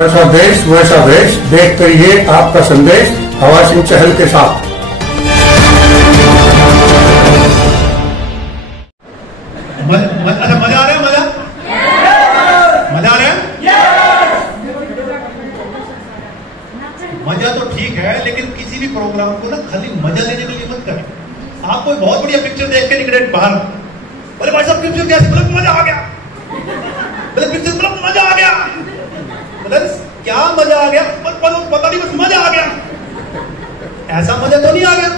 वैसा देश वैसा वेश, देख करिए आपका संदेश हवा सिंह चहल के साथ। मजा आ रहा है? मजा आ रहा है? मजा तो ठीक है, लेकिन किसी भी प्रोग्राम को ना खाली मजा लेने के लिए मत करें। आप कोई बहुत बढ़िया पिक्चर देख के निकले बाहर, बोले भाई साहब पिक्चर कैसे? बोले मजा आ गया। बोले पिक्चर बोले मजा आ गया। बोले क्या मजा आ गया? पता नहीं, बस मजा आ गया। ऐसा मजा तो नहीं आ गया।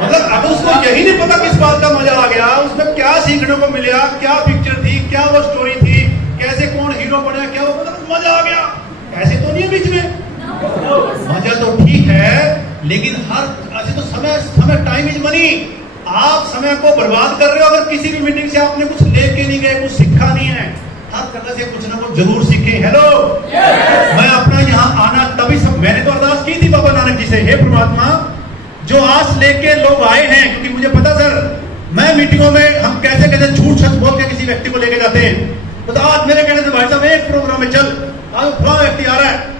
मतलब अब उसको यही नहीं पता किस बात का मजा आ गया, उसमें क्या सीखने को मिला, क्या पिक्चर थी, क्या वो स्टोरी थी, कैसे कौन हीरो बना, क्या वो मतलब मजा आ गया। ऐसे तो नहीं है बीच में। मजा तो ठीक है, लेकिन हर ऐसे तो समय टाइम इज मनी। आप समय को बर्बाद कर रहे हो। अगर किसी भी मीटिंग से आपने कुछ लेके नहीं गए, कुछ सीखा नहीं है, हर तरह से कुछ ना कुछ जरूर सीखे। हेलो, मैं अपना यहाँ आना तभी मैंने तो अरदास की थी बाबा नानक जी से, हे परमात्मा जो आस लेके लोग आए हैं, क्योंकि मुझे पता सर मैं मीटिंगों में हम कैसे कैसे झूठ सच बोल के किसी व्यक्ति को लेके जाते हैं। तो आज मेरे कहने से भाई साहब एक प्रोग्राम में चल, आज फलां व्यक्ति आ रहा है,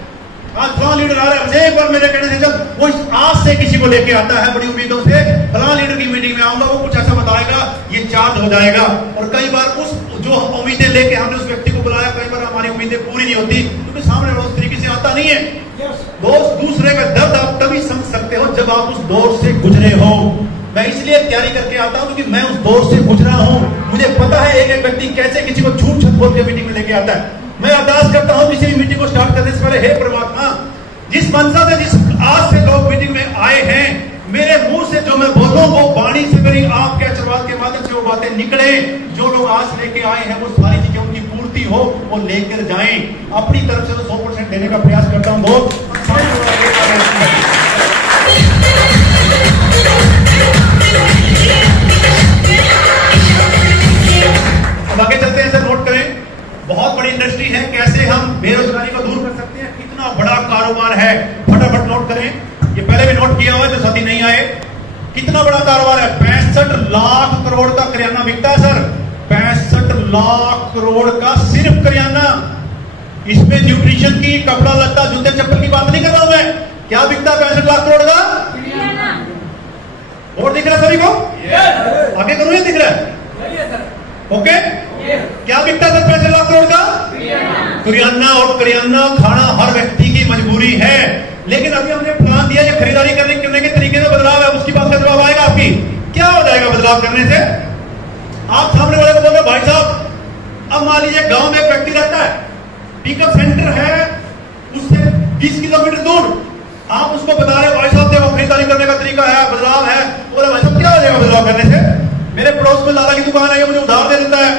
आज फलां लीडर आ रहा है, एक बार मेरे कहने से चल। वो आज से किसी को लेके आता है बड़ी उम्मीदों से, फलां लीडर की मीटिंग में आऊंगा, वो कुछ ऐसा बताएगा, ये चार्ज हो जाएगा। और कई बार उस जो उम्मीदें लेके हमने उस व्यक्ति को बुलाया, कई बार हमारी उम्मीदें पूरी नहीं होती, क्योंकि सामने वाला उस तरीके से आता नहीं है। दोस्त दूसरे का दर्द आप तभी समझ सकते हो जब आप उस दौर से गुजरे हो। मैं इसलिए तैयारी करके आता हूं क्योंकि मैं उस दौर से गुजरा हूं। मुझे पता है एक एक व्यक्ति कैसे किसी को झूठ छत बोल के मीटिंग में लेके आता है। मैं अरदास करता हूं किसी भी मीटिंग को स्टार्ट करने से पहले, हे परमात्मा जिस मनसा से जिस आज से लोग मीटिंग में आए हैं, मेरे मुंह से जो मैं बोलूं वो वाणी से मेरी आपके आशीर्वाद के माध्यम से वो बातें निकले। जो लोग आज लेके आए हैं वो सारी चीजें उनकी पूर्ति हो, वो लेकर जाएं। अपनी तरफ से तो 100% देने का प्रयास करता हूं। बहुत अब आगे चलते हैं सर, नोट करें। बहुत बड़ी इंडस्ट्री है, कैसे हम बेरोजगारी को दूर कर सकते हैं, कितना बड़ा कारोबार है, फटाफट नोट करें। ये पहले भी नोट किया हुआ जो साथी नहीं आए। कितना बड़ा कारोबार है, 65 लाख करोड़ का करियाना बिकता है सर। 65 लाख करोड़ का सिर्फ करियाना। इसमें न्यूट्रिशन की, कपड़ा लत्ता, जूते चप्पल की बात नहीं कर रहा हूं मैं। क्या बिकता है 65 लाख करोड़ का? और दिख रहा है सभी को? आगे करो, ये दिख रहा है? ओके, क्या बिकता है 65 लाख करोड़ का? करियाना। और करियाना खाना हर व्यक्ति की मजबूरी है, लेकिन अभी हमने प्लान दिया, ये खरीदारी करने के तरीके में बदलाव है, उसकी बात का जवाब आएगा आपकी। क्या हो जाएगा बदलाव करने से? आप सामने वाले को बोल रहे भाई साहब, अब मान लीजिए गांव में एक व्यक्ति रहता है, पिकअप सेंटर है उससे 20 किलोमीटर दूर, आप उसको बता रहे भाई साहब देखो खरीदारी करने का तरीका है, बदलाव है। बोले भाई साहब क्या हो जाएगा बदलाव करने से? मेरे पड़ोस में लाला की दुकान है, मुझे उधार दे देता है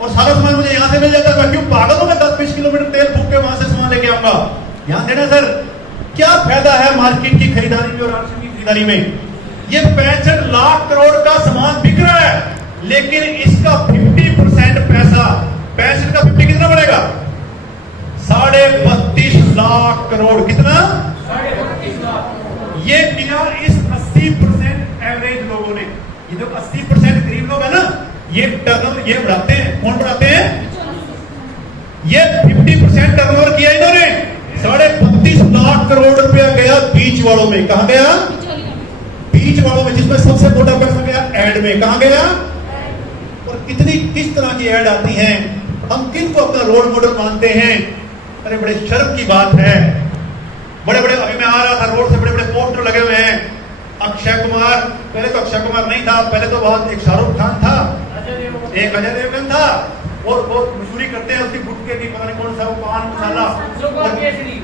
और सारा सामान मुझे यहाँ से मिल जाता है। मैं क्यों पागल हूं? मैं 10-20 किलोमीटर तेल फूक के वहां से सामान लेके आऊंगा। ध्यान देना सर, क्या फायदा है मार्केट की खरीदारी में और राशन की खरीदारी में? ये 65 लाख करोड़ का सामान बिक रहा है, लेकिन इसका 50% पैसा, 65 का 50 कितना बढ़ेगा? 32.5 लाख करोड़। कितना? 32.5 लाख। ये बिना इस 80% एवरेज लोगों ने, ये जो 80% गरीब लोग है ना, ये टर्नओवर ये बढ़ाते हैं। कौन बढ़ाते हैं? ये 50% टर्नओवर किया इन्होंने। 32.5 लाख करोड़ रुपया गया बीच वालों में। कहां गया? बीच वालों में, जिसमें सबसे मोटा पैसा गया एड में। कहां गया? और किस तरह की एड आती है, हम किन को अपना रोल मॉडल मानते हैं? अरे बड़े शर्म की बात है। बड़े बड़े, अभी मैं आ रहा था रोड से, बड़े बड़े पोस्टर लगे हुए हैं। अक्षय कुमार, पहले तो अक्षय कुमार नहीं था, पहले तो बहुत एक शाहरुख खान था, एक अजय देवगन था, और बहुत मशहूरी करते हैं उसकी गुटके की, पता नहीं कौन सा वो पान मसाला, जुबा केसरी।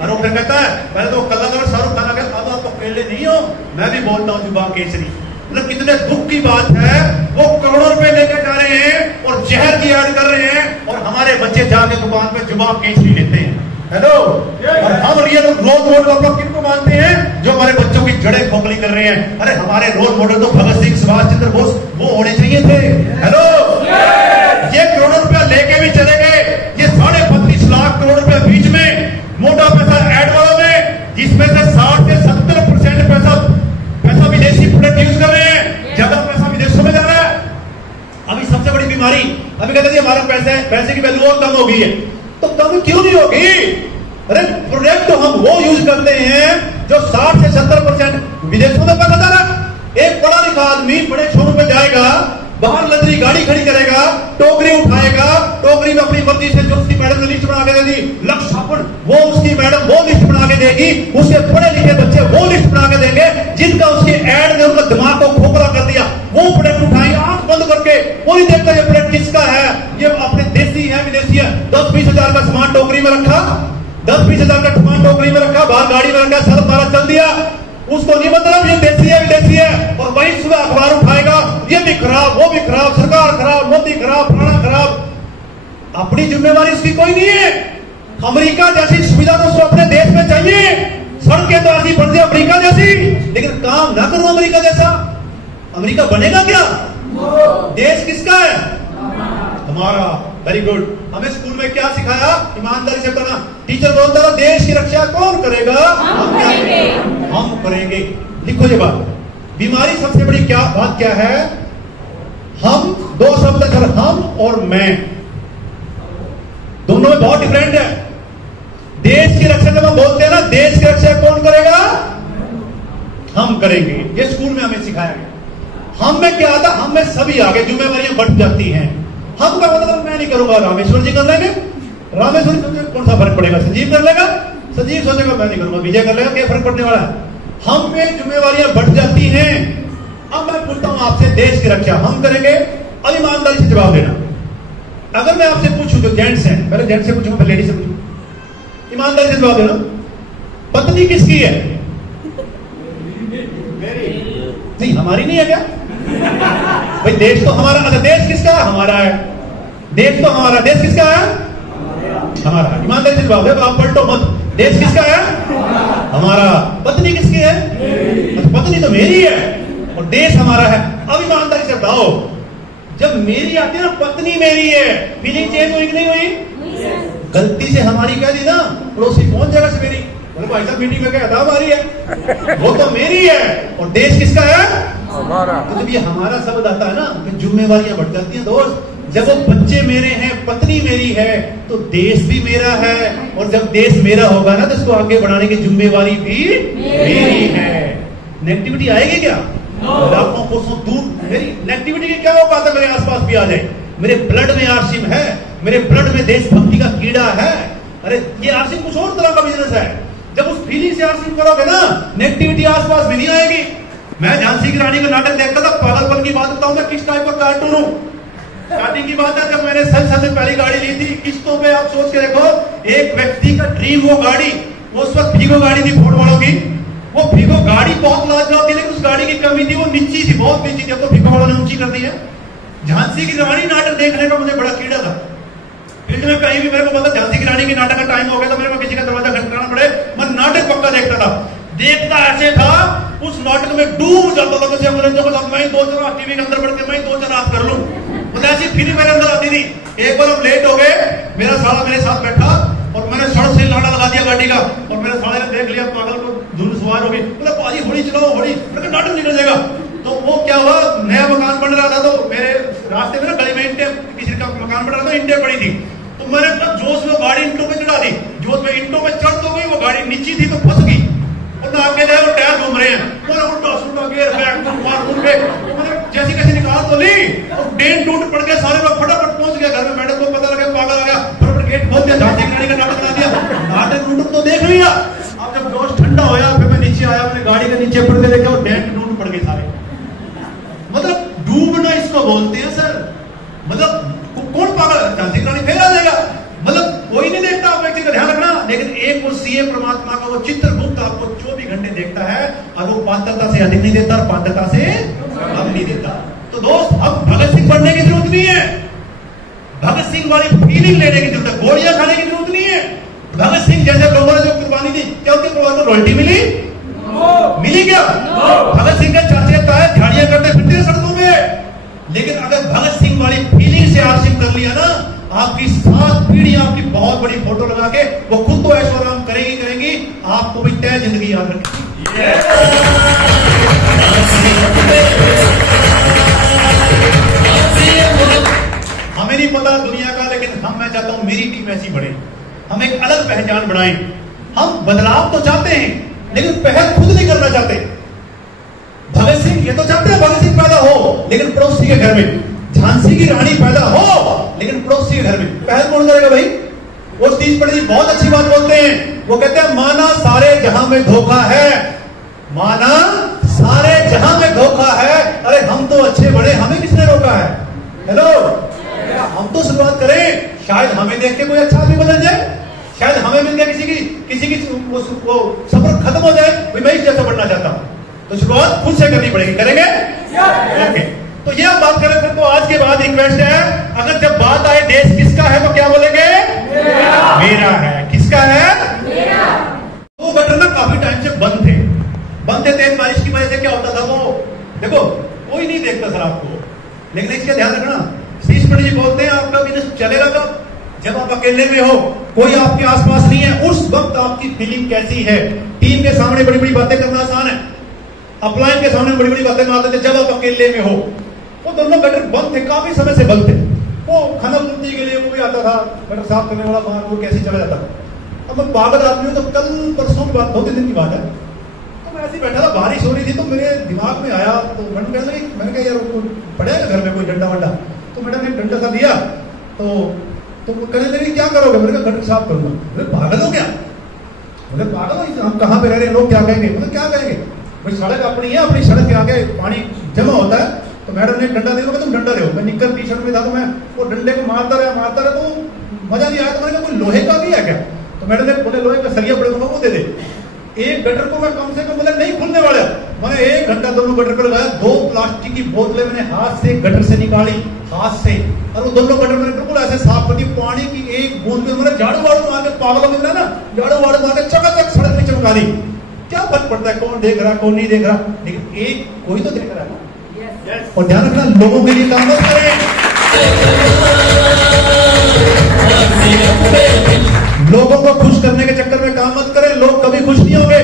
और फिर कहता है पहले तो कल्ला तो शाहरुख खान आ गया, अब आप अकेले नहीं हो, मैं भी बोलता हूँ जुबा केसरी। मतलब कितने दुख की बात है, वो करोड़ों रुपए लेकर जा रहे हैं और जहर की याद कर रहे हैं, और हमारे बच्चे जाके दुकान पे जुबा केसरी लेते हैं। हेलो, और हम रियल रोल मॉडल अपना किनको मानते हैं? जो हमारे बच्चों की जड़ें खोखली कर रहे हैं। अरे हमारे रोल मॉडल तो भगत सिंह, सुभाष चंद्र बोस वो होने चाहिए थे। हेलो, ये करोड़ों रुपया लेके भी चले गए। ये 32.5 लाख करोड़ रुपया बीच में मोटा पैसा एड वालों में, जिसमें से 60 से 70% पैसा विदेशी प्रोडक्ट यूज कर रहे हैं, ज्यादा पैसा विदेशों में जा रहा है। अभी सबसे बड़ी बीमारी, अभी कहते हैं हमारे पैसे की वैल्यू और कम हो गई है, तो कम क्यों नहीं होगी? अरे प्रोडक्ट तो हम वो यूज करते हैं जो 60 से 70% विदेशों में पता था। एक पढ़ा लिखा आदमी बड़े शोरूम में जाएगा, बाहर लग्जरी गाड़ी खड़ी करेगा, टोकरी उठाएगा, टोकरी में अपनी मर्जी से जो उसकी मैडम ने लिस्ट बना के दे दी, लक्ष्य साबुन, वो उसकी मैडम वो लिस्ट बना के देगी, उसके पढ़े लिखे बच्चे वो लिस्ट बना के देंगे, जिनका उसके ऐड ने उनका दिमाग को खोखला कर दिया, वो प्रोडक्ट उठाएंगे आंख बंद करके। वो नहीं देखता ये प्रोडक्ट किसका है, ये अपने देसी है विदेशी है। 10-20 हजार का सामान टोकरी में रखा, 10-20 हजार का सामान टोकरी में रखा, बाहर गाड़ी में रखा, सर मारा चल दिया, उसको नहीं मतलब ये देसी है विदेशी है। और वही सुबह अखबार उठाएगा, ये भी खराब, वो भी खराब, सरकार खराब, मोदी खराब, फलाना खराब। अपनी जिम्मेवारी इसकी कोई नहीं है। अमेरिका जैसी सुविधा तो उसको अपने देश में चाहिए, सड़कें तो ऐसी बन जाए अमेरिका जैसी, लेकिन काम ना करो अमेरिका जैसा। अमेरिका बनेगा क्या? देश किसका है? हमारा। Very good. हमें स्कूल में क्या सिखाया? ईमानदारी से करना। टीचर बोलता था देश की रक्षा कौन करेगा? हम करेंगे। लिखो ये बात। बीमारी सबसे बड़ी क्या बात क्या है? हम, दो शब्द है, हम और मैं, दोनों में बहुत डिफरेंट है। देश की रक्षा जब हम बोलते हैं ना, देश की रक्षा कौन करेगा? हम करेंगे। ये स्कूल में हमें सिखाया गया। हम में क्या आता? हम में सभी आगे जिम्मेवारियां बढ़ जाती हैं। हम का मतलब मैं नहीं करूंगा, रामेश्वर जी कर लेंगे। रामेश्वर जी कौन सा फर्क पड़ेगा? संजीव कर लेगा। संजीव सोचेगा मैं नहीं करूंगा, विजय कर लेगा, क्या फर्क पड़ने वाला है? हम में जिम्मेवारियां बढ़ जाती हैं। अब मैं पूछता हूं आपसे, देश की रक्षा हम करेंगे? अब ईमानदारी से जवाब देना। अगर मैं आपसे पूछूं, जो जेंट्स हैं, पहले जेंट्स से पूछूंगा फिर लेडीज से पूछूंगा, ईमानदारी से जवाब देना। पत्नी किसकी है? नहीं, हमारी नहीं है क्या? भाई देश तो हमारा। अच्छा, देश किसका है? हमारा है। देश तो हमारा। देश किसका है? हमारा। ईमानदारी से जवाब दे, आप पलटो मत। देश किसका है? हमारा। पत्नी किसकी है? पत्नी तो मेरी है और देश हमारा है। अब ईमानदारी से बताओ, जब मेरी आती है ना, पत्नी मेरी है, फीलिंग चेंज हुई कि नहीं हुई? गलती से हमारी कह दी ना, पड़ोसी पहुंच जाएगा से मेरी, बोले भाई साहब मीटिंग में क्या था, हमारी है, वो तो मेरी है। और देश किसका है? हमारा। तो जब ये हमारा शब्द आता है ना, तो जिम्मेवारियां बढ़ जाती हैं दोस्त। जब वो बच्चे मेरे हैं, पत्नी मेरी है, तो देश भी मेरा है। और जब देश मेरा होगा ना, तो इसको आगे बढ़ाने की जिम्मेवारी भी मेरी है। नेगेटिविटी आएगी क्या? लाखों कोसों दूर। मेरी नेगेटिविटी की क्या औकात है? मेरे आसपास भी आ जाए। मेरे ब्लड में आरसीएम है, मेरे ब्लड में देशभक्ति का कीड़ा है। अरे ये आरसीएम कुछ और तरह का बिजनेस है। जब उस फीलिंग से आरसीएम करोगे ना, नेगेटिविटी आसपास भी नहीं आएगी। मैं झांसी की रानी का नाटक देखता था, पागलपन की बात बताऊं मैं, किस टाइप का कार्टून हूं। स्टार्टिंग की बात है, जब मैंने सबसे पहली गाड़ी ली थी किस्तों पे, आप सोच के देखो, एक व्यक्ति का ड्रीम वो गाड़ी, उस वक्त फीगो गाड़ी थी फोर्ड वालों की। वो फीगो गाड़ी बहुत लाजवाब थी, लेकिन उस गाड़ी की कमी थी, वो नीची थी, बहुत नीची थी। अब तो फीगो वालों ने ऊंची कर दी है। झांसी की रानी नाटक देखने का मुझे बड़ा कीड़ा था। फील्ड में कहीं भी मेरे को पता झांसी की रानी के नाटक का टाइम हो गया तो मेरे को किसी का दरवाजा खटखटाना पड़े, मैं नाटक पक्का देखता था। देखता ऐसे था, उस नाटक में डूब जाता था। जैसे अंग्रेजों के साथ मैं 2 जन टीवी के अंदर बढ़ के मैं 2 जन आप कर लूं, मतलब ऐसी फीलिंग मेरे अंदर आती थी। एक बार हम लेट हो गए, मेरा साला मेरे साथ बैठा और मैंने सड़क से लाड़ा लगा दिया गाड़ी का, और मेरे साले ने देख लिया, पागल को धुन सवार हो गई, बोला पाजी होड़ी चलाओ होड़ी, मैंने नाटक निकल जाएगा। तो वो क्या हुआ, नया मकान बन रहा था, तो मेरे रास्ते में ना गली में ईंटें, किसी का मकान बन रहा था, ईंटें पड़ी थी, तो मैंने तब जोश में गाड़ी ईंटों पे चढ़ा दी। जोश में ईंटों पे चढ़ तो गई, वो गाड़ी नीची थी तो फंस गई, और आगे जो टायर घूम रहे हैं, पूरा उल्टा सुल्टा गियर बैक मार घूम के, मतलब जैसी कैसे निकाल तो ली, और डेन टूट पड़ गया, सारे लोग फटाफट पहुंच गया घर में। मैडम को पता लगा, पागल आ गया, फटाफट गेट खोल दिया, झांसी की रानी का नाटक बना दिया। नाटक तो देख लिया। अब जब जोश ठंडा होया, फिर मैं नीचे आया, मैंने गाड़ी के नीचे पड़ के देखा, और डेन टूट पड़ गए सारे। मतलब डूबना इसको बोलते हैं सर। मतलब कौन पागल, झांसी की रानी फेल आ जाएगा, मतलब कोई नहीं देखता। आप व्यक्ति का ध्यान रखना। लेकिन एक वो सीए परमात्मा का वो चित्रगुप्त आपको 24 घंटे देखता है, और वो पात्रता से अधिक नहीं देता और पात्रता से कम नहीं देता। तो दोस्त, अब भगत सिंह बनने की जरूरत नहीं है, भगत सिंह वाली फीलिंग लेने की जरूरत है, गोलियां खाने की जरूरत नहीं है। भगत सिंह जैसे लोगों ने जो कुर्बानी दी, क्या उनके परिवार को रॉयल्टी मिली? मिली क्या? भगत सिंह का चाचा ताया झाड़ियां करते फिरते सड़कों में। लेकिन अगर भगत सिंह वाली फीलिंग से आरसीएम कर लिया ना, आपकी 7 पीढ़ियां आपकी बहुत बड़ी फोटो लगा के वो खुद तो ऐशो आराम करेगी, आपको भी तय जिंदगी याद रखेगी। हमें नहीं पता दुनिया का, लेकिन मैं चाहता हूं मेरी टीम ऐसी बढ़े, हम एक अलग पहचान बनाएं। हम बदलाव तो चाहते हैं, लेकिन पहल खुद नहीं करना चाहते। भगत सिंह ये तो चाहते हैं भगत सिंह पैदा हो, लेकिन पड़ोसी के घर में। झांसी की रानी पैदा हो, लेकिन पड़ोसी के घर में। पहल कौन करेगा भाई? वो सतीश पंडित जी बहुत अच्छी बात बोलते हैं। वो कहते हैं माना सारे जहां में धोखा है, माना सारे जहां में धोखा है। अरे हम तो अच्छे बड़े, हमें किसने रोका है? हेलो, हम तो शुरुआत करें। शायद हमें देख के कोई अच्छा आदमी बदल जाए, शायद हमें मिलकर किसी की वो सफर खत्म हो जाए। मैं इस जैसा बढ़ना चाहता हूं, तो शुरुआत खुद से करनी पड़ेगी। करेंगे? ओके, तो ये हम बात करें। फिर तो आज के बाद रिक्वेस्ट है, अगर जब बात आए देश किसका है तो क्या बोलेंगे? मेरा है। किसका है? मेरा। वो गटर ना काफी टाइम से बंद थे तेज बारिश की वजह से। क्या होता था वो, देखो कोई नहीं देखता सर आपको, लेकिन इसका ध्यान रखना। सतीश पंडित जी बोलते हैं आपका बिजनेस चलेगा कब? जब आप अकेले में हो, कोई आपके आसपास नहीं है। उस वक्त आपकी फीलिंग कैसी है? टीम के सामने बड़ी बड़ी बातें करना आसान है, अपलाइन के सामने बड़ी बड़ी बातें मारते थे। जब आप अकेले में हो, वो दोनों गटर बंद थे, काफी समय से बंद थे। वो खनन पूर्ति के लिए वो भी आता था, गटर साफ करने वाला वहां, वो कैसे चला जाता था। अब मैं पागल आदमी हूं, तो कल परसों की बात, 2-3 दिन की बात है, तो मैं ऐसे बैठा था, बारिश हो रही थी, तो मेरे दिमाग में आया, तो मैंने कहा यार पड़ेगा घर में कोई डंडा वंडा। तो मैडम ने डंडा सा दिया, तो कहने लगे क्या करोगे? मैंने कहा गटर साफ करूंगा। बोले पागल हो क्या? बोले पागल हो, हम कहाँ पे रह रहे हैं, लोग क्या कहेंगे? बोले क्या कहेंगे भाई, सड़क अपनी है, अपनी सड़क के आगे पानी जमा होता है। तो मैडम ने डंडा दिया, तुम डंडा दो। मैं निक्कर टी शर्ट में था, तो मैं वो डंडे को मारता रहा, तो मजा नहीं आया। तो मैंने कहा कोई लोहे का भी है क्या? तो मैडम ने बोले लोहे का सरिया पड़ेगा, वो दे दे। एक गटर को मैं कम से कम बोले नहीं खुलने वाला, मैंने 1 घंटा दोनों गटर पर लगाया। 2 प्लास्टिक की बोतलें मैंने हाथ से गटर से निकाली, हाथ से, और वो दोनों गटर मैंने बिल्कुल ऐसे साफ कर दी। पानी की एक बूंद में मैंने झाड़ू वाड़ू मार के, पागलों में ना झाड़ू वाड़ू मार के चकाचक सड़क में चमका दी। क्या फर्क पड़ता है कौन देख रहा कौन नहीं देख रहा, लेकिन एक कोई तो देख रहा है। और ध्यान रखना, लोगों के लिए काम मत करें, लोगों को खुश करने के चक्कर में काम मत करें। लोग कभी खुश नहीं होंगे,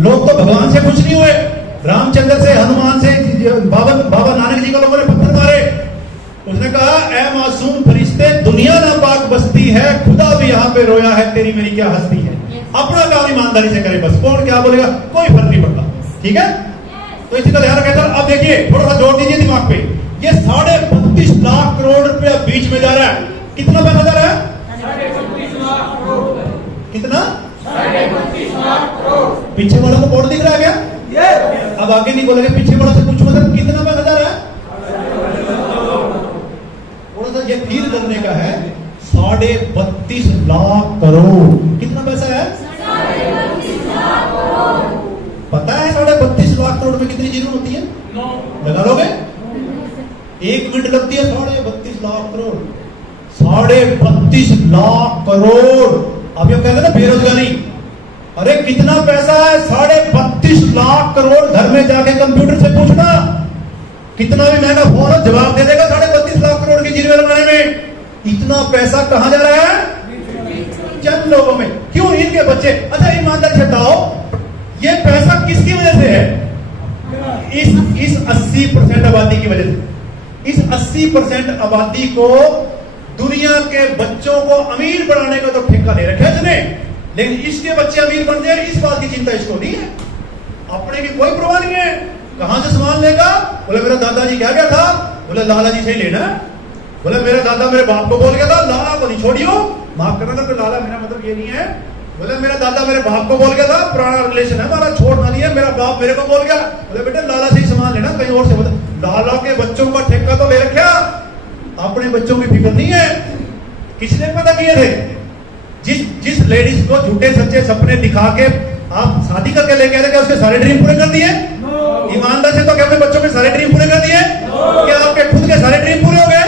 लोग तो भगवान से खुश नहीं हुए। रामचंद्र से, हनुमान से, बाबा नानक जी को लोगों ने पत्थर मारे। उसने कहा ऐ मासूम फरिश्ते, दुनिया ना पाक बस्ती है, खुदा भी यहाँ पे रोया है, तेरी मेरी क्या हस्ती है। अपना काम ईमानदारी से करे, बस कौन क्या बोलेगा कोई फर्क नहीं पड़ता। ठीक है, तो इसी का ध्यान रखें। अब देखिए, थोड़ा सा जोड़ दीजिए दिमाग पे, ये 32.5 लाख करोड़ रुपया बीच में जा रहा है। कितना पैसा जा रहा है? 32.5 लाख करोड़। कितना? 32.5 लाख करोड़। पीछे वालों को बोर्ड दिख रहा है क्या? अब आगे नहीं बोलेंगे, पीछे वालों से पूछो सर कितना पैसा जा रहा है? थोड़ा सा ये फील करने का है। 32.5 लाख करोड़। कितना पैसा है? 32.5 लाख करोड़। पता है 32.5 लाख करोड़ में कितनी जीरो होती है? लगा लोगे? 1 मिनट लगती है 32.5 लाख करोड़। 32.5 लाख करोड़। अब ये कहते हैं ना बेरोजगारी, अरे कितना पैसा है? 32.5 लाख करोड़। घर में जाके कंप्यूटर से पूछना, कितना भी महंगा फोन हो जवाब दे देगा 32.5 लाख करोड़ की जीरो लगाने में। इतना पैसा कहां जा रहा है? चंद लोगों में। क्यों? इनके बच्चे। अच्छा ईमानदारी से बताओ, ये पैसा किसकी वजह से है? इस 80% आबादी की वजह से। इस 80% आबादी को, दुनिया के बच्चों को अमीर बनाने का तो ठेका ले रखा है इसने, लेकिन इसके बच्चे अमीर बन जाए इस बात की चिंता इसको नहीं है। अपने की कोई परवाह नहीं है। कहां से सामान लेगा? बोले मेरा दादाजी क्या क्या था? बोले लाला जी से ही लेना। बोले मेरा दादा मेरे बाप को बोल गया था लाला को नहीं छोड़ियो। माफ करना तो लाला मेरा मतलब ये नहीं है। बोले मेरा दादा मेरे बाप को बोल गया था, पुराना रिलेशन है हमारा, छोड़ना नहीं है। मेरा बाप मेरे को बोल गया, बोले बेटे लाला से ही सामान लेना, कहीं और से बोले। लाला के बच्चों का ठेका तो ले रखा, अपने बच्चों की फिक्र नहीं है। किसने पैदा किए थे? जिस लेडीज को झूठे सच्चे सपने दिखा के आप शादी करके लेके आए थे, उसके सारे ड्रीम पूरे कर दिए? ईमानदार से तो क्या अपने बच्चों के सारे ड्रीम पूरे कर दिए? क्या आपके खुद के सारे ड्रीम पूरे हो गए?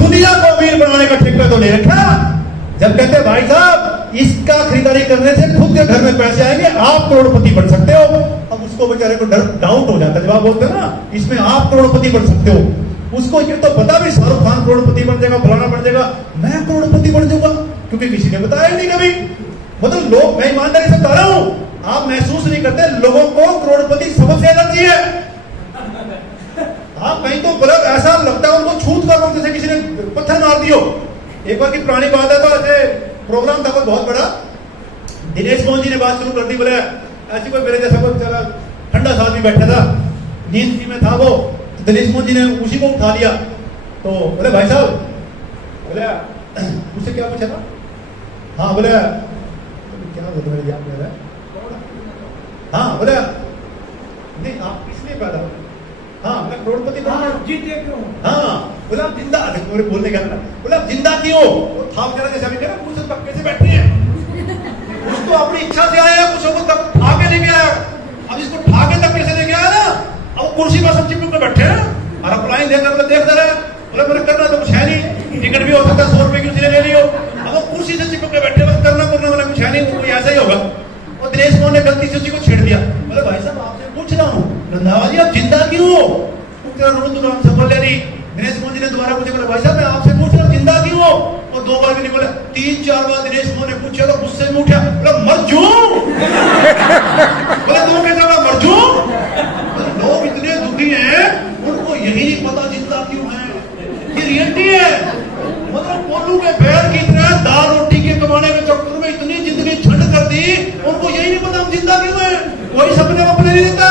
दुनिया को अमीर बनाने का ठेका तो ले रखा। जब कहते हैं भाई साहब इसका खरीदारी करने से खुद के घर में पैसे आएंगे, आप करोड़पति बन सकते हो। अब उसको बेचारे को डाउट हो जाता है जब आप बोलते हो ना इसमें आप करोड़पति बन सकते हो। उसको ये तो पता भी शाहरुख खान करोड़पति बन जाएगा, फलाना बन जाएगा, मैं करोड़पति बन जाऊंगा, क्योंकि किसी ने बताया ही नहीं कभी। मतलब लोग, मैं ईमानदारी से बता रहा हूं, आप महसूस नहीं करते, लोगों को करोड़पति सबसे एलर्जी है। हाँ कहीं तो मतलब ऐसा लगता है उनको छूट कर जैसे किसी ने पत्थर मार दियो। एक बार की पुरानी बात है, तो ऐसे प्रोग्राम था कोई बहुत बड़ा, दिनेश मोहन जी ने बात शुरू कर दी, बोले ऐसी कोई मेरे जैसा कोई बेचारा ठंडा साल में बैठा था, नींद में था वो, तो दिनेश मोहन जी ने उसी को उठा लिया। तो बोले भाई साहब, बोले उससे क्या पूछा था? हाँ बोले क्या बोलते मेरे याद नहीं आ रहा है। हाँ बोले नहीं आप किसलिए पैदा हुए? हाँ बोला करोड़पति जीते क्यों? हाँ बोला जिंदा, बोलने का बोला जिंदा क्यों? वो था बेचारा जैसे अभी कह कुछ तबके से बैठे हैं, कुछ तो अपनी इच्छा से आए हैं, कुछ को तब ठा के लेके आया। अब इसको ठा के तबके से लेके आया ना, अब कुर्सी पर सब चिपक कर बैठे हैं और अप्लाई देखते रहे। बोला मेरे करना तो कुछ है नहीं, टिकट भी हो सकता है 100 रुपए की उसने ले लियो, अब वो कुर्सी से चिपक के बैठे, बस करना वाला कुछ है नहीं, कोई ऐसा ही होगा। और दिनेश मोहन ने गलती से उसी को छेड़ दिया। बोले भाई साहब आपसे पूछ रहा हूँ रंधावा जी आप जिंदा क्यों हो? तेरा रोन से बोले नहीं। दिनेश मोहन जी ने दोबारा पूछा, बोले भाई साहब मैं आपसे पूछ रहा हूँ जिंदा क्यों हो? और 2 बार भी नहीं बोला, 3-4 बार दिनेश मोहन ने पूछा तो गुस्से में उठा, बोला मर जाऊं। बोले तुम कहते हो मर जाऊं? लोग इतने दुखी हैं उनको यही नहीं पता जिंदा क्यों है। ये रियलिटी है। मतलब कोल्लू के बैल की तरह दाल रोटी के कमाने के चक्कर में इतनी जिंदगी झंड कर दी, उनको यही नहीं पता हम जिंदा क्यों है। कोई सपने वपने नहीं देता,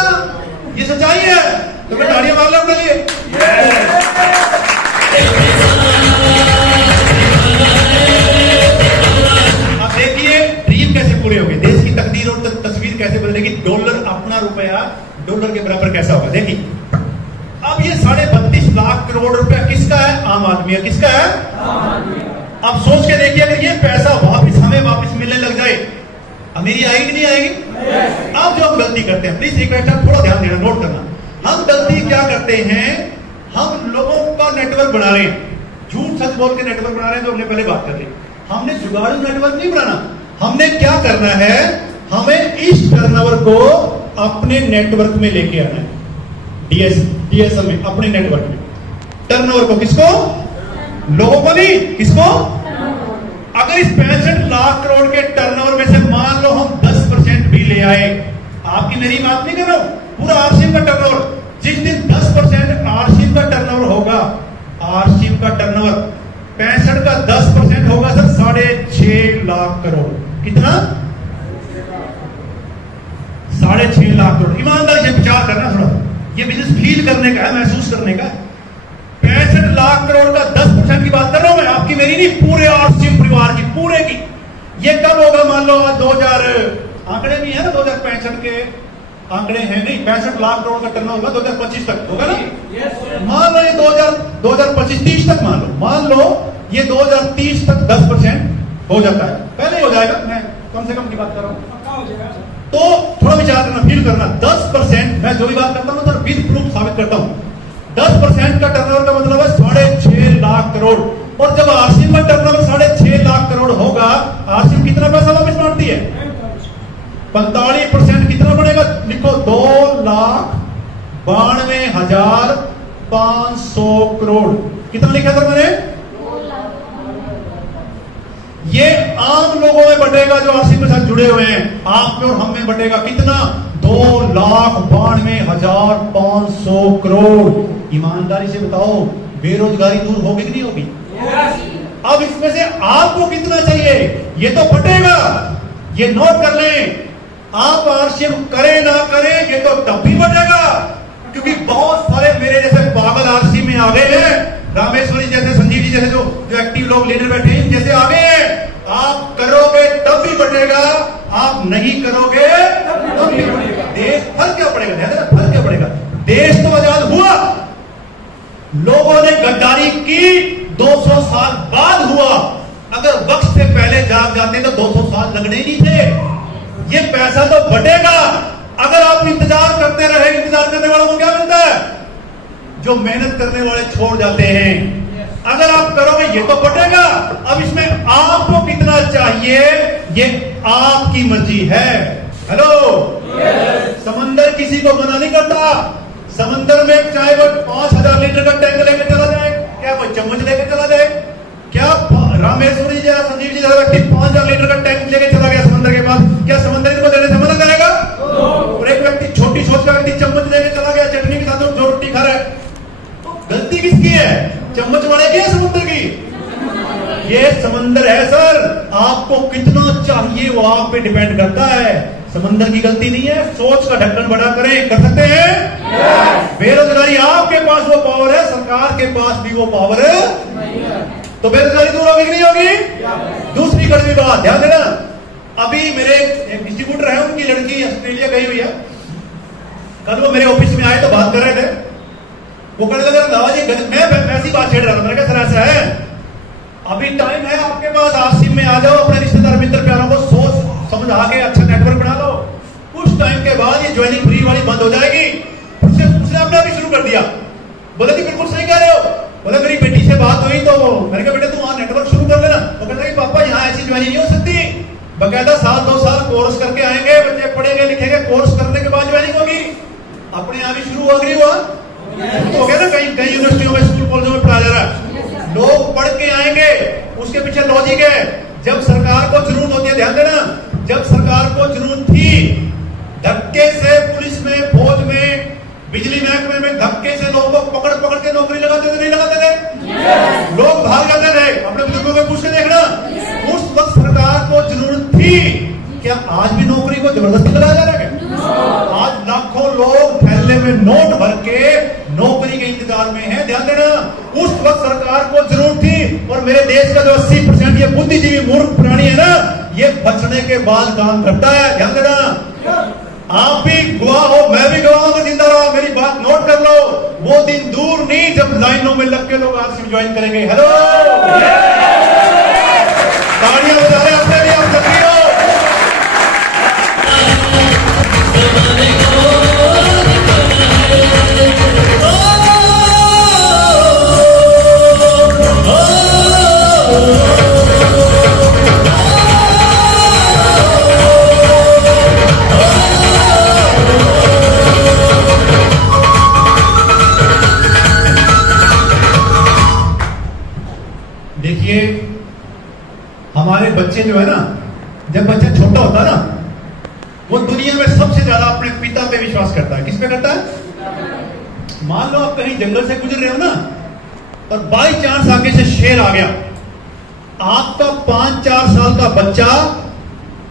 ये सच्चाई है। तो मैं ताड़ियां मार लो अपने लिए। अब देखिए ड्रीम कैसे पूरे हो गए, देश की तकदीर और तस्वीर कैसे बदलेगी, डॉलर अपना रुपया डॉलर के बराबर कैसा होगा। देखिए अब ये 32.5 लाख करोड़ रुपया किसका है? आम आदमी है। किसका है? अब सोच के देखिए अगर ये पैसा हमें वापस मिलने लग जाए, अमीरी आएगी कि नहीं आएगी? अब जो हम गलती करते हैं, प्लीज रिक्वेस्ट है थोड़ा ध्यान देना, नोट करना। हम गलती क्या करते हैं, हम लोगों का नेटवर्क बना रहे हैं, झूठ सच बोल के नेटवर्क बना रहे हैं, जो हमने पहले बात कर ली। हमने जुगाड़ू नेटवर्क नहीं बनाना, हमने क्या करना है, हमें इस टर्नओवर को अपने नेटवर्क में लेके आना है, डीएसएल में, अपने नेटवर्क में। टर्नओवर को किसको? लोगों को नहीं, किसको? अगर इस 65 लाख करोड़ के टर्नओवर में से मान लो हम 10% भी ले आए, आपकी मेरी बात नहीं कर रहा हूं, पूरा आरसीएम का टर्नओवर, जिस दिन 10% आरसीएम का टर्नओवर होगा, आरसीएम का टर्नओवर 65 का 10% होगा सर 6.5 लाख करोड़। कितना? 6.5 लाख करोड़। ईमानदारी से विचार करना, थोड़ा ये बिजनेस फील करने का है, महसूस करने का है। 65 लाख करोड़ का 10% की बात कर रहा हूं मैं, आपकी मेरी नहीं, पूरे आरसीएम परिवार की, पूरे की। ये कब होगा? मान लो 2000 आंकड़े भी है ना, 2065 के आंकड़े हैं नहीं, 65 लाख करोड़ का टर्नओवर होगा 2025 तक होगा ना। मान लो ये 2025-30 तक मान लो ये 2030 तक 10% हो जाता है, पहले हो जाएगा, मैं कम से कम की बात कर रहा हूं। तो थोड़ा विचार करना, फील करना, 10%, मैं जो भी बात करता हूं सर विद प्रूफ साबित करता हूं, 10% का टर्नओवर का मतलब है 6.5 लाख करोड़। और जब आरसीएम का टर्नओवर 6.5 लाख करोड़ होगा, आरसीएम कितना पैसा वापस मारती है? 45% कितना बनेगा? लिखो 2,92,500 करोड़। कितना लिखा सर मैंने? ये आम लोगों में बटेगा जो आरसीएम के साथ जुड़े हुए हैं, आप में और हम में बटेगा कितना? 2,92,500 करोड़। ईमानदारी से बताओ बेरोजगारी दूर होगी कि नहीं होगी? अब इसमें से आपको कितना चाहिए ये तो बटेगा, ये नोट कर लें। आप आरसीएम करें ना करें ये तो तब भी बटेगा, क्योंकि बहुत सारे मेरे जैसे पागल आरसीएम में आ गए हैं, रामेश्वरी जैसे, संजीव जी जैसे जो एक्टिव लोग लीडर बैठे हैं जैसे आ गए हैं। आप करोगे तब भी बटेगा, आप नहीं करोगे तब भी बटेगा। देश फर्क क्या पड़ेगा? फर्क क्या पड़ेगा? देश तो आजाद हुआ, लोगों ने गद्दारी की, 200 साल बाद हुआ। अगर वक्त से पहले जाग जाते तो 200 साल लगने ही नहीं थे। ये पैसा तो बटेगा। अगर आप इंतजार करते रहे, इंतजार करने वालों को क्या मिलता है? जो मेहनत करने वाले छोड़ जाते हैं। अगर आप करोगे ये तो बटेगा। अब इसमें आपको कितना चाहिए ये आपकी मर्जी है। हेलो, समंदर किसी को मना नहीं करता। समंदर में चाहे वो 5000 लीटर का टैंक लेकर चला जाए, क्या कोई चम्मच लेकर चला जाए? क्या रामेश्वरी जी, संजीव जी जैसा व्यक्ति 5000 लीटर का टैंक लेकर चला गया समंदर के पास, क्या समंदर को देने से मना करेगा? और एक व्यक्ति छोटी सोच का व्यक्ति चम्मच लेकर चला गया, चटनी के साथ जो रोटी खा रहा है, आपको कितना चाहिए वो आप पे डिपेंड करता है। समंदर की गलती नहीं है, सोच का ढक्कन बड़ा करें, कर सकते हैं। बेरोजगारी आपके पास वो पावर है, सरकार के पास भी वो पावर है, तो बेरोजगारी दूर होगी कि नहीं होगी। दूसरी कड़वी बात ध्यान देना, अभी मेरे एक डिस्ट्रीब्यूटर है, उनकी लड़की ऑस्ट्रेलिया गई हुई है। कल वो मेरे ऑफिस में आए तो बात कर रहे थे, वो कहने लगे दादा जी मैं ऐसी बात छेड़ रहा था, मैंने कहा ऐसा है, अभी टाइम है आपके पास, आसिम में आ जाओ, अपने रिश्तेदार मित्र प्यारों को सोच समझ आके अच्छा नेटवर्क बना लो, कुछ टाइम के बाद ये ज्वाइनिंग फ्री वाली बंद हो जाएगी। उसने अपना भी शुरू कर दिया, बोले कि बिल्कुल सही कह रहे हो। बोले मेरी बेटी से बात हुई तो मैंने कहा बेटे तुम वहां नेटवर्क शुरू कर लेना। वो कहता है पापा यहाँ ऐसी ज्वाइनिंग नहीं हो सकती, बकायदा 7-2 साल कोर्स करके आएंगे, बच्चे पढ़ेंगे लिखेंगे, कोर्स करने के बाद ज्वाइनिंग होगी। अपने यहाँ भी शुरू हो गई हुआ तो हो गया ना, कई यूनिवर्सिटियों में स्कूल कॉलेजों में पढ़ाया जा रहा है, लोग पढ़ के आएंगे। उसके पीछे लॉजिक है, जब सरकार को जरूरत होती है, ध्यान देना, जब सरकार को जरूरत थी धक्के से पुलिस में, फौज में, बिजली महकमे में धक्के से लोगों को पकड़ पकड़ के नौकरी लगाते थे, नहीं लगाते थे? लोग भाग जाते थे। अपने बुजुर्गों को पूछ के देखना, उस वक्त सरकार को जरूरत थी, क्या आज भी नौकरी को जबरदस्ती लगाया जा रहा है? आज लाखों लोग थैले में नोट भर के नौकरी के इंतजार में हैं। ध्यान देना, उस वक्त सरकार को जरूरत थी। और मेरे देश का जो 80% ये बुद्धिजीवी मूर्ख प्राणी है ना, ये बचने के बाद काम करता है। ध्यान देना, आप भी गवाह हो, मैं भी गवाह हूं, जिंदा रहो, मेरी बात नोट कर लो। वो दिन दूर नहीं जब लाइनों में लग के लोग आरसीएम ज्वाइन करेंगे। हेलो, तालियां बजा रहे अपने लिए, आप सक्रिय हो। देखिए, हमारे बच्चे जो है ना, जब बच्चा छोटा होता है ना, वो दुनिया में सबसे ज्यादा अपने पिता पे विश्वास करता है। किस पे करता है? मान लो आप कहीं जंगल से गुजर रहे हो ना, और बाई चांस आगे से शेर आ गया, आपका 5-4 साल का बच्चा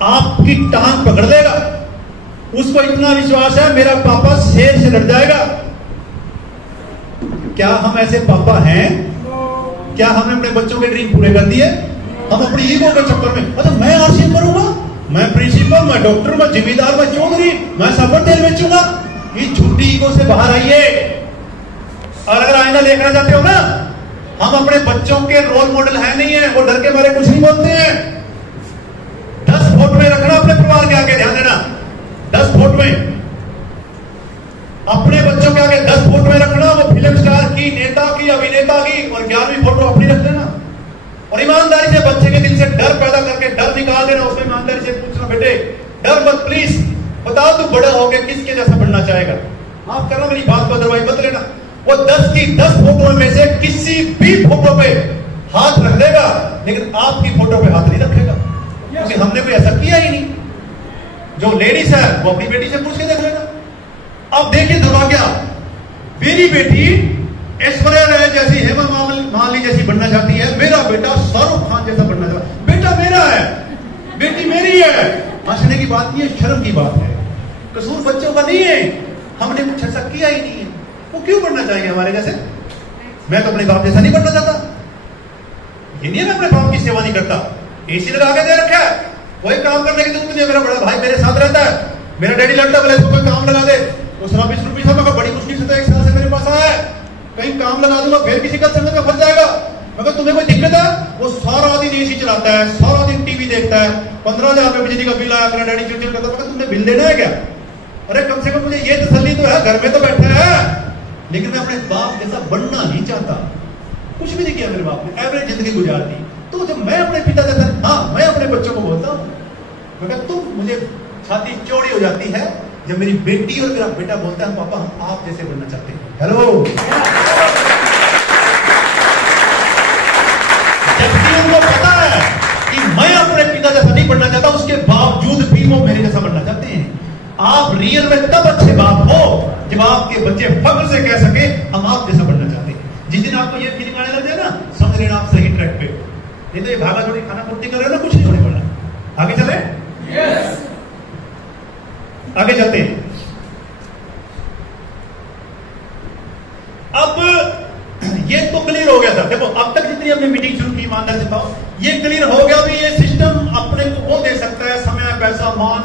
आपकी टांग पकड़ लेगा। उसको इतना विश्वास है मेरा पापा शेर से लड़ जाएगा। क्या हम ऐसे पापा हैं? क्या हमने अपने बच्चों के ड्रीम पूरे कर दिए? हम अपनी ईगो के चक्कर में, अच्छा मैं आरसीएम करूंगा, मैं प्रिंसिपल, मैं डॉक्टर, मैं जिम्मेदार, मैं चौधरी, मैं साबुन तेल बेचूंगा। ये झूठी ईगो से बाहर आइए। और अगर आईना देखना चाहते हो ना, हम अपने बच्चों के रोल मॉडल है नहीं है, वो डर के मारे कुछ नहीं बोलते हैं। 10 फुट में रखना अपने परिवार के आगे, ध्यान देना, 10 फुट में अपने बच्चों के आगे 10 फोटो रखना, वो फिल्म स्टार की, नेता की, अभिनेता की, और 11वीं फोटो अपनी रख देना। और ईमानदारी से बच्चे के दिल से डर पैदा करके डर निकाल देना। उसमें ईमानदारी से पूछना, बेटे डर मत, प्लीज बताओ तू बड़ा होकर किसके जैसा बनना चाहेगा? माफ करना मेरी बात को, अदरवाइज मत लेना। वो 10 की 10 फोटो में से किसी भी फोटो पे हाथ रख देगा, लेकिन आपकी फोटो पे हाथ नहीं रखेगा, क्योंकि हमने कोई ऐसा किया ही नहीं। जो लेडीज है वो अपनी बेटी से पूछ के देख लेगा। अब देखिए दुर्भाग्य, मेरी बेटी ऐश्वर्या राय जैसी, हेमा मालिनी जैसी बनना चाहती है, मेरा बेटा शाहरुख खान जैसा बनना चाहता है। बेटा मेरा है, बेटी मेरी है। हंसने की बात नहीं है, शर्म की बात है। कसूर बच्चों का नहीं है, हमने कुछ ऐसा किया ही नहीं है। वो क्यों बनना चाहेंगे हमारे जैसे? मैं तो अपने बाप जैसा नहीं बनना चाहता। ये नहीं है मैं अपने बाप की सेवा नहीं करता। एसी लगा के दे रखा है, कोई काम करने की जरूरत नहीं है। मेरा बड़ा भाई मेरे साथ रहता है, मेरा डैडी लड़ता, बोले कोई काम लगा दे। उस 20 रुपये से बड़ी मुश्किल से 1 साल से मेरे पास आया है, कहीं काम लगा दूंगा फिर किसी का संगत में फंस जाएगा। मगर तुम्हें कोई दिक्कत है? वो सारा दिन एसी चलाता है, सारा दिन टीवी देखता है, 15,000 रुपए बिजली का बिल आया, मेरा डैडी चिड़चिड़ करता है, तुमने बिल देना है क्या? अरे कम से कम मुझे ये तसल्ली तो है, घर में तो बैठे हैं। लेकिन मैं अपने बाप जैसा बनना नहीं चाहता। कुछ भी नहीं किया मेरे बाप ने, एवरेज जिंदगी गुजार दी। तो जब मैं अपने पिता जैसा, हाँ मैं अपने बच्चों को बोलता हूँ, मगर तुम मुझे छाती चौड़ी हो जाती है जब मेरी बेटी और मेरा बेटा बोलता है पापा हम आप जैसे बनना चाहते हैं। हेलो, जबकि उनको पता है कि मैं अपने पिता जैसा नहीं बनना चाहता, उसके बावजूद भी वो मेरे जैसा बनना चाहते हैं। आप रियल में तब अच्छे बाप हो जब आपके बच्चे फख्र से कह सके हम आप जैसा बनना चाहते हैं। जिस दिन आपको ये फीलिंग आने लग जाए ना, समझ लेना आप सही ट्रैक पे। नहीं तो ये भागा छोड़ी खाना पूर्ति कर रहे हो ना, कुछ नहीं होने आगे चलते हैं। अब ये तो क्लियर हो गया था। देखो अब तक जितनी हमने मीटिंग शुरू की, ईमानदारी से बताओ, ये क्लियर हो गया भी ये सिस्टम अपने को वो दे सकता है, समय, पैसा, मान